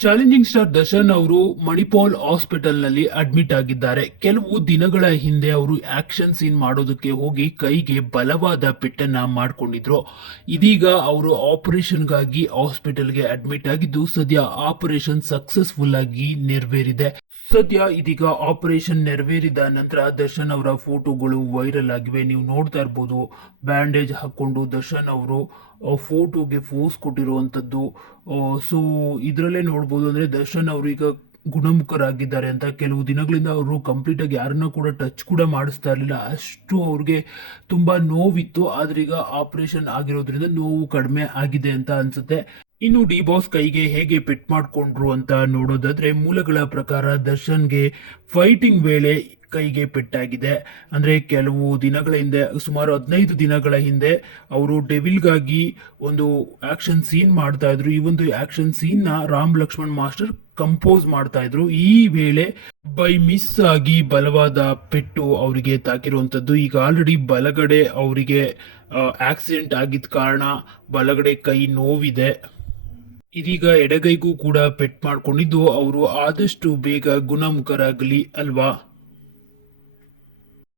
Challenging star Darshan ಅವರು Manipal ಹಾಸ್ಪಿಟಲ್ನಲ್ಲಿ admit ಆಗಿದ್ದಾರೆ. ಕೆಲವು ದಿನಗಳ ಹಿಂದೆ ಅವರು ಆಕ್ಷನ್ ಸೀನ್ ಮಾಡೋದಕ್ಕೆ ಹೋಗಿ ಕೈಗೆ ಬಲವಾದ ಪೆಟ್ಟನ್ನ ಮಾಡ್ಕೊಂಡಿದ್ರು. ಇದೀಗ ಅವರು ಆಪರೇಷನ್ಗಾಗಿ ಹಾಸ್ಪಿಟಲ್ಗೆ ಅಡ್ಮಿಟ್ ಆಗಿದ್ದು, ಸದ್ಯ ಆಪರೇಷನ್ ಸಕ್ಸಸ್ಫುಲ್ ಆಗಿ ನೆರವೇರಿದೆ. ಸದ್ಯ ಇದೀಗ ಆಪರೇಷನ್ ನೆರವೇರಿದ ನಂತರ ದರ್ಶನ್ ಅವರ ಫೋಟೋಗಳು ವೈರಲ್ ಆಗಿವೆ. ನೀವು ನೋಡ್ತಾ ಇರ್ಬೋದು, ಬ್ಯಾಂಡೇಜ್ ಹಾಕೊಂಡು ದರ್ಶನ್ ಅವರು ಫೋಟೋಗೆ ಫೋಸ್ ಕೊಟ್ಟಿರುವಂಥದ್ದು. ಸೊ ಇದರಲ್ಲೇ ನೋಡ್ಬೋದು ಅಂದರೆ ದರ್ಶನ್ ಅವರು ಈಗ ಗುಣಮುಖರಾಗಿದ್ದಾರೆ ಅಂತ ಕೆಲವು ದಿನಗಳಿಂದ ಅವರು ಕಂಪ್ಲೀಟ್ ಆಗಿ ಯಾರನ್ನ ಕೂಡ ಟಚ್ ಕೂಡ ಮಾಡಿಸ್ತಾ ಇರಲಿಲ್ಲ. ಅಷ್ಟು ಅವ್ರಿಗೆ ತುಂಬ ನೋವಿತ್ತು. ಆದ್ರೀಗ ಆಪರೇಷನ್ ಆಗಿರೋದ್ರಿಂದ ನೋವು ಕಡಿಮೆ ಆಗಿದೆ ಅಂತ ಅನ್ಸುತ್ತೆ. ಇನ್ನು ಡಿ ಬಾಸ್ ಕೈಗೆ ಹೇಗೆ ಪಿಟ್ ಮಾಡ್ಕೊಂಡ್ರು ಅಂತ ನೋಡೋದಾದ್ರೆ ಮೂಲಗಳ ಪ್ರಕಾರ ದರ್ಶನ್ಗೆ ಫೈಟಿಂಗ್ ವೇಳೆ ಕೈಗೆ ಪೆಟ್ಟಾಗಿದೆ. ಅಂದರೆ ಕೆಲವು ದಿನಗಳ ಹಿಂದೆ, ಸುಮಾರು ಹದಿನೈದು ದಿನಗಳ ಹಿಂದೆ ಅವರು ಡೆವಿಲ್ಗಾಗಿ ಒಂದು ಆ್ಯಕ್ಷನ್ ಸೀನ್ ಮಾಡ್ತಾ ಇದ್ರು. ಈ ಒಂದು ಆ್ಯಕ್ಷನ್ ಸೀನ್ನ ರಾಮ್ ಲಕ್ಷ್ಮಣ್ ಮಾಸ್ಟರ್ ಕಂಪೋಸ್ ಮಾಡ್ತಾ ಇದ್ರು. ಈ ವೇಳೆ ಬೈ ಮಿಸ್ ಆಗಿ ಬಲವಾದ ಪೆಟ್ಟು ಅವರಿಗೆ ತಾಕಿರುವಂಥದ್ದು ಈಗ ಆಲ್ರೆಡಿ ಬಲಗಡೆ ಅವರಿಗೆ ಆಕ್ಸಿಡೆಂಟ್ ಆಗಿದ್ದ ಕಾರಣ ಬಲಗಡೆ ಕೈ ನೋವಿದೆ. ಇದೀಗ ಎಡಗೈಗೂ ಕೂಡ ಪೆಟ್ ಮಾಡ್ಕೊಂಡಿದ್ದು ಅವರು ಆದಷ್ಟು ಬೇಗ ಗುಣಮುಖರಾಗಲಿ ಅಲ್ವಾ?